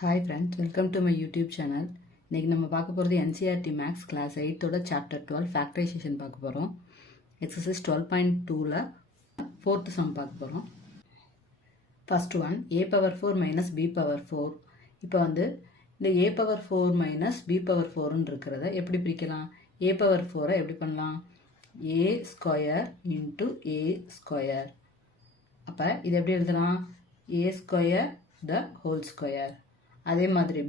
Hi friends, welcome to my YouTube channel. இன்னைக்கு நம்ம பார்க்க போகிறது NCERT Maths Class 8ஓட Chapter 12 Factorization பார்க்க போகிறோம். Exercise 12.2ல 4th sum பார்க்க போகிறோம். First one, a power 4 minus b power 4. இப்போ இந்த a power 4 minus b power 4ன்னு இருக்கிறத எப்படி பிரிக்கலாம்? a power 4 எப்படி பண்ணலாம்? a square into a square. அப்போ இது எப்படி எழுதலாம்? a square the whole square. அதே மாதிரி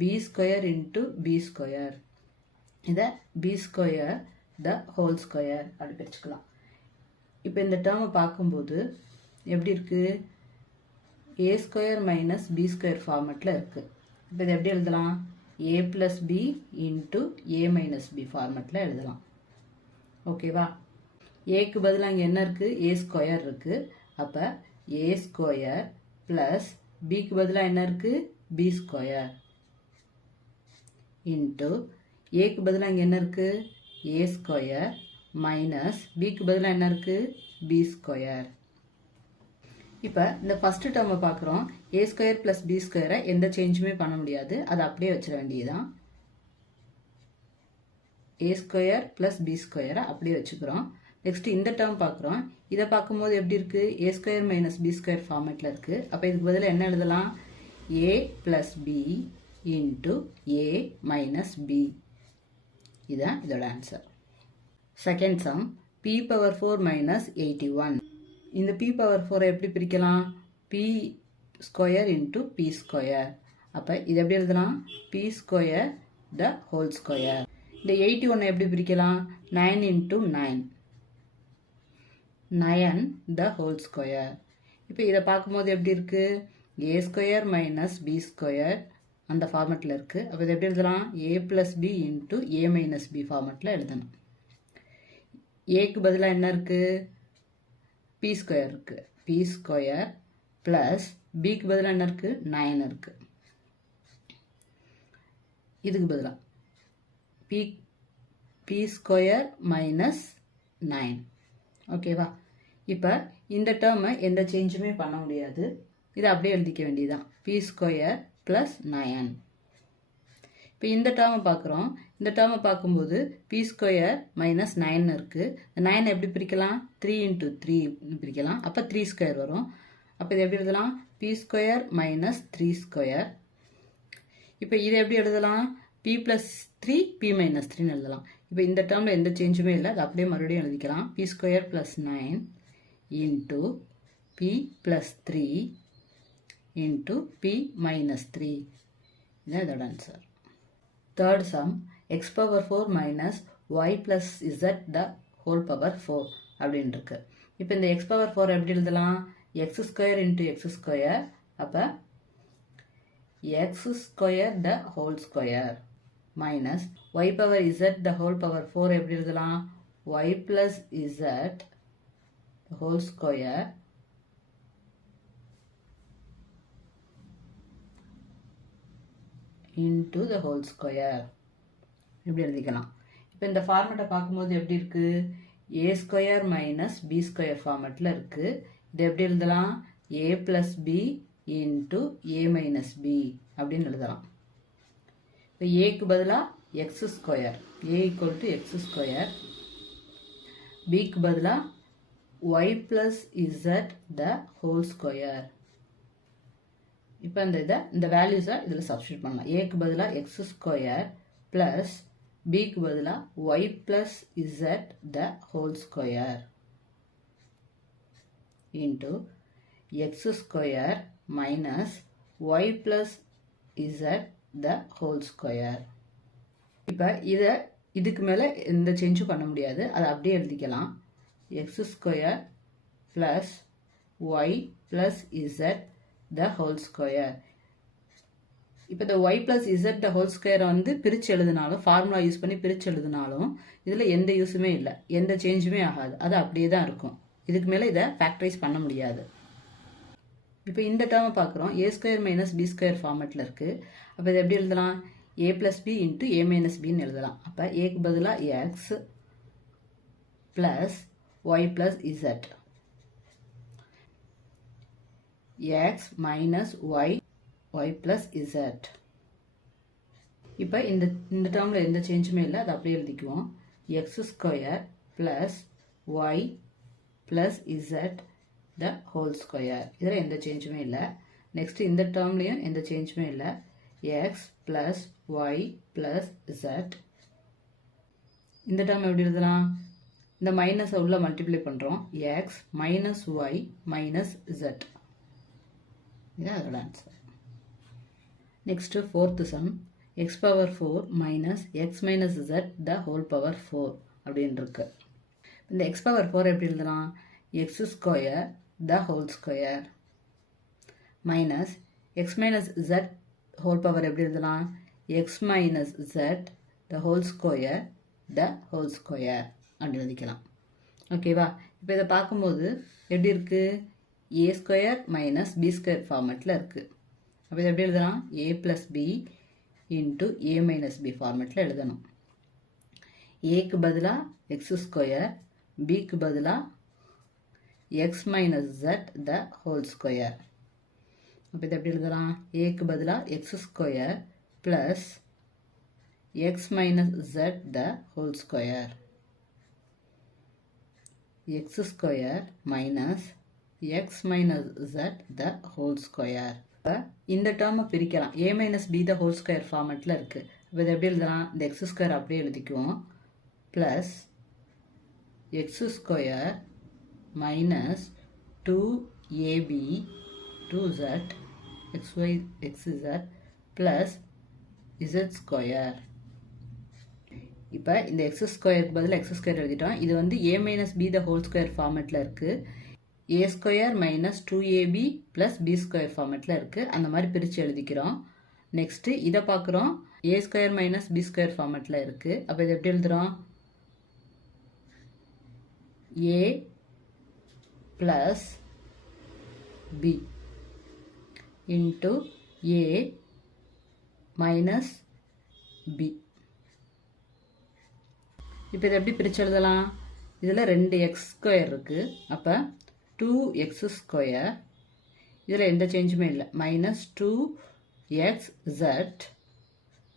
b square into b square. இதை b square the whole square அப்படி பிரிச்சுக்கலாம். இப்போ இந்த டேர்மை பார்க்கும்போது எப்படி இருக்கு? a square minus b square ஃபார்மெட்டில் இருக்கு. இப்போ இதை எப்படி எழுதலாம்? a plus b into a minus b ஃபார்மெட்டில் எழுதலாம். ஓகேவா? ஏக்கு பதிலாக இங்கே என்ன இருக்கு? a ஸ்கொயர் இருக்கு. அப்போ a ஸ்கொயர் பிளஸ் பிக்கு பதிலாக என்ன இருக்கு? b ஸ்கொயர் இன்ட்டு ஏக்கு பதிலாக இங்கே என்ன இருக்கு? a ஸ்கொயர் மைனஸ் பிக்கு பதிலாக என்ன இருக்கு? b square. இப்போ இந்த ஃபர்ஸ்ட் டேர்மை பார்க்குறோம். a ஸ்கொயர் பிளஸ் b ஸ்கொயரை எந்த சேஞ்சுமே பண்ண முடியாது, அதை அப்படியே வச்சிட வேண்டியதுதான். a ஸ்கொயர் பிளஸ் b ஸ்கொயரை அப்படியே வச்சுக்கிறோம். நெக்ஸ்ட் இந்த டேர்ம் பார்க்குறோம். இதை பார்க்கும்போது எப்படி இருக்கு? a square minus b square ஃபார்மேட்டில் இருக்கு. அப்போ இதுக்கு பதிலாக என்ன எழுதலாம்? a plus b into a minus b. இதுதான் இதோட answer. Second sum, p power 4 minus 81. இந்த p பவர் 4 எப்படி பிரிக்கலாம்? p square into p square. அப்போ இது எப்படி எழுதலாம்? p square the whole square. இந்த 81 எப்படி பிரிக்கலாம்? 9 இன்ட்டு 9. 9 the whole square. இப்போ இதை பார்க்கும்போது எப்படி இருக்கு? a square minus b square அந்த ஃபார்மெட்டில் இருக்கு. அப்போ இதை எப்படி எழுதலாம்? a plus b into a minus b ஃபார்மெட்டில் எழுதணும். ஏக்கு பதிலாக என்ன இருக்கு? p ஸ்கொயர் இருக்கு. p ஸ்கொயர் பிளஸ் பிக்கு பதிலாக என்ன இருக்கு? 9 இருக்கு. இதுக்கு பதிலாக p ஸ்கொயர் மைனஸ் 9. ஓகேவா? இப்போ இந்த டேர்மை எந்த சேஞ்சுமே பண்ண முடியாது, இதை அப்படியே எழுதிக்க வேண்டியதுதான். p square plus 9. இப்போ இந்த டேர்மை பார்க்குறோம். இந்த டேர்மை பார்க்கும்போது p ஸ்கொயர் மைனஸ் 9 இருக்குது. 9 எப்படி பிரிக்கலாம்? 3 இன்ட்டு 3 பிரிக்கலாம். அப்போ 3 ஸ்கொயர் வரும். அப்போ இதை எப்படி எழுதலாம்? p square minus 3 square. இப்போ இதை எப்படி எழுதலாம்? p ப்ளஸ் 3 p மைனஸ் 3ன்னு எழுதலாம். இப்போ இந்த டேர்மில் எந்த சேஞ்சுமே இல்லை, அது அப்படியே மறுபடியும் எழுதிக்கலாம். p square plus 9 into p plus 3 into p minus 3. இதுதான் இதோட answer. Third sum, x power 4 minus y plus z the whole power 4 அப்படின்னு இருக்கு. இப்போ இந்த x பவர் 4 எப்படி எழுதலாம்? x square into x square. அப்போ x square the whole square minus y power z the whole power 4 எப்படி எழுதலாம்? y plus z the whole square into the whole square இப்படி எழுதிக்கலாம். இப்போ இந்த ஃபார்மேட்டை பார்க்கும்போது எப்படி இருக்கு? a square minus b square ஃபார்மேட்டில் இருக்கு. இது எப்படி எழுதலாம்? a plus b into a minus b அப்படின்னு எழுதலாம். இப்போ ஏக்கு பதிலாக x square, a equal to x square. பிக்கு பதிலாக y plus z the whole square. இப்போ இந்த வேல்யூஸை இதில் சப்ஸ்டியூட் பண்ணலாம். ஏக்கு பதிலாக எக்ஸ் ஸ்கொயர் பிளஸ் பிக்கு பதிலாக y plus z the whole square into x square minus y plus z the whole square. இப்போ இதுக்கு மேலே எந்த சேஞ்சும் பண்ண முடியாது, அதை அப்படியே எழுதிக்கலாம். x square plus Y plus Z the whole square. இப்போ இந்த Y plus Z the whole ஸ்கொயரை பிரித்து எழுதினாலும், ஃபார்முலா யூஸ் பண்ணி பிரித்து எழுதினாலும் இதில் எந்த யூஸுமே இல்லை, எந்த சேஞ்சுமே ஆகாது, அது அப்படியே தான் இருக்கும். இதுக்கு மேலே இதை ஃபேக்டரைஸ் பண்ண முடியாது. இப்போ இந்த டேர்மை பார்க்குறோம். a square minus b square ஃபார்மேட்டில் இருக்குது. அப்போ இதை எப்படி எழுதலாம்? a plus b into a minus பின்னு எழுதலாம். அப்போ ஏக்கு பதிலாக x plus Y plus Z. x minus y y plus z. இப்போ இந்த டேர்மில் எந்த சேஞ்சுமே இல்லை, அதை அப்படியே எழுதிக்குவோம். x square plus y plus z the whole square. இதில் எந்த சேஞ்சுமே இல்லை. நெக்ஸ்ட் இந்த டேர்ம்லேயும் எந்த சேஞ்சுமே இல்லை. x plus y plus z. இந்த டேர்ம் எப்படி எழுதலாம்? இந்த மைனஸை உள்ள மல்டிப்ளை பண்ணுறோம். x minus y minus z. இதுதான் அதோட answer. Next fourth sum. X power 4 minus x minus z the whole power 4 அப்படின்னு இருக்கு. இந்த எக்ஸ் பவர் 4 எப்படி எழுதலாம்? X square the whole square minus x minus z whole power எப்படி எழுதலாம்? X minus z the whole square the whole square அப்படி எழுதிக்கலாம். ஓகேவா? இப்போ இதை பார்க்கும்போது எப்படி இருக்குது? ஏ ஸ்கொயர் மைனஸ் பி ஸ்கொயர் ஃபார்மெட்டில் இருக்குது. அப்போ இதை எப்படி எழுதலாம்? ஏ ப்ளஸ் பி இன்ட்டு ஏ மைனஸ் பி ஃபார்மெட்டில் எழுதணும். ஏக்கு பதிலாக எக்ஸ் ஸ்கொயர், பிக்கு பதிலாக x minus z the whole square. அப்போ இதை எப்படி எழுதலாம்? ஏக்கு பதிலாக x square plus x minus z the whole square. X square minus x minus z the whole square. இப்போ இந்த டேர்மை பிரிக்கலாம். A minus B the whole square ஃபார்மெட்டில் இருக்குது. இப்போ இதை எப்படி எழுதலாம்? இந்த எக்ஸ் ஸ்கொயர் அப்படியே எழுதிக்குவோம். Plus X square minus 2ab 2z xy xz plus z square. இப்போ இந்த எக்ஸ் ஸ்கொயருக்கு பதில் எக்ஸ் ஸ்கொயர் எழுதிட்டோம். இது வந்து A minus B the whole square ஃபார்மெட்டில் இருக்குது. ஏ square minus 2ab plus B square ஃபார்மெட்டில் இருக்குது. அந்த மாதிரி பிரித்து எழுதிக்கிறோம். நெக்ஸ்ட்டு இதை பார்க்குறோம். A square minus B square ஃபார்மெட்டில் இருக்குது. அப்போ இதை எப்படி எழுதுகிறோம்? A plus B into A minus B. இப்போ இதை எப்படி பிரித்து எழுதலாம்? இதில் 2x ஸ்கொயர் இருக்குது. அப்போ 2x ஸ்கொயர், இதில் எந்த சேஞ்சுமே இல்லை, minus 2xz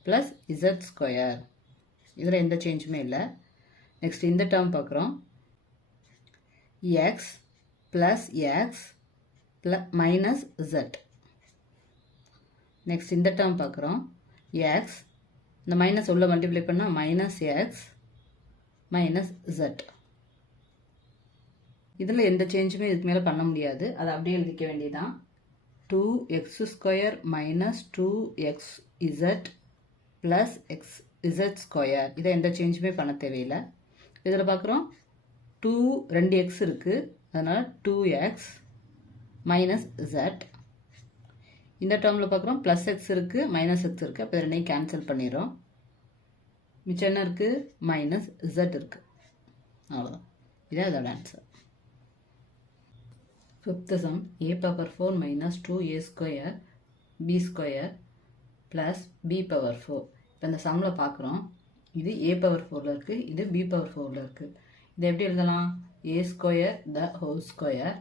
plus z square. இதில் எந்த சேஞ்சுமே இல்லை. நெக்ஸ்ட் இந்த டேர்ம் பார்க்குறோம். x plus x minus z. Next இந்த டேர்ம் பார்க்குறோம். x இந்த மைனஸ் உள்ள மல்டிப்ளை பண்ணால் மைனஸ் எக்ஸ் மைனஸ் z. இதில் எந்த சேஞ்சுமே இதுக்கு மேலே பண்ண முடியாது, அதை அப்படியே எழுதிக்க வேண்டியதான். 2x square minus 2xz plus xz square. இதை எந்த சேஞ்சுமே பண்ண தேவையில்லை. இதில் பார்க்குறோம் 2x இருக்குது, அதனால் 2x மைனஸ் z. இந்த டேர்மில் பார்க்குறோம் ப்ளஸ் எக்ஸ் இருக்குது மைனஸ் எக்ஸ் இருக்குது. அப்போ ரெண்டையும் கேன்சல் பண்ணிடுறோம். மிச்சம் என்ன இருக்குது? மைனஸ் z இருக்குது. அவ்வளோதான். இதே அதோட answer. Fifth some. a power 4 minus 2a square b square plus b power 4. இப்போ இந்த சம்மில் பார்க்குறோம். இது a பவர் 4ல் இருக்குது, இது b பவர் 4ல் இருக்குது. இதை எப்படி எழுதலாம்? a square the whole square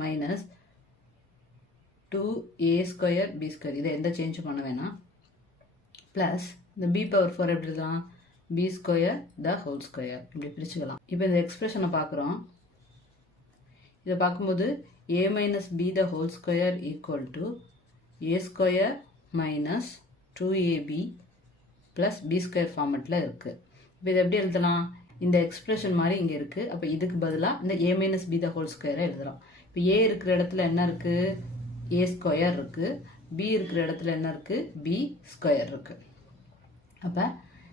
minus 2a square b square. இதை எந்த சேஞ்சும் பண்ண வேணாம். ப்ளஸ் இந்த b பவர் 4 எப்படி எழுதலாம்? b square the whole square. இப்படி பிரிச்சுக்கலாம். இப்போ இந்த எக்ஸ்பிரஷனை பார்க்குறோம். இதை பார்க்கும்போது a minus B the whole square equal to a square minus 2ab plus B square ஃபார்மெட்டில் இருக்குது. இப்போ இதை எப்படி எழுதலாம்? இந்த எக்ஸ்பிரஷன் மாதிரி இங்கே இருக்குது. அப்போ இதுக்கு பதிலாக இந்த a minus B the whole ஸ்கொயரை எழுதலாம். இப்போ a இருக்கிற இடத்துல என்ன இருக்குது? a ஸ்கொயர் இருக்குது. b இருக்கிற இடத்துல என்ன இருக்குது? b ஸ்கொயர் இருக்குது. அப்போ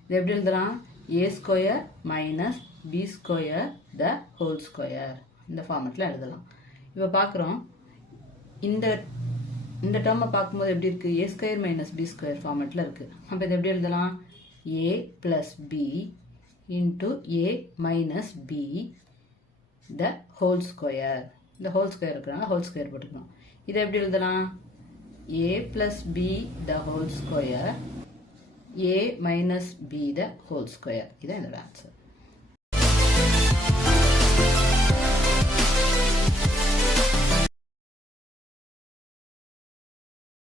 இதை எப்படி எழுதலாம்? a square minus b square the whole square. இந்த ஃபார்மெட்டில் எழுதலாம். இப்போ பார்க்குறோம். இந்த டேர்மை பார்க்கும்போது எப்படி இருக்குது? ஏ ஸ்கொயர் மைனஸ் பி ஸ்கொயர் ஃபார்மெட்டில் இருக்குது. அப்போ இதை எப்படி எழுதலாம்? ஏ plus B into A minus B the whole square. இந்த ஹோல் ஸ்கொயர் இருக்கிறனால ஹோல் ஸ்கொயர் போட்டுக்கணும். இதை எப்படி எழுதலாம்? ஏ plus B the whole square A minus B the whole square. இதான் இதோட ஆன்சர்.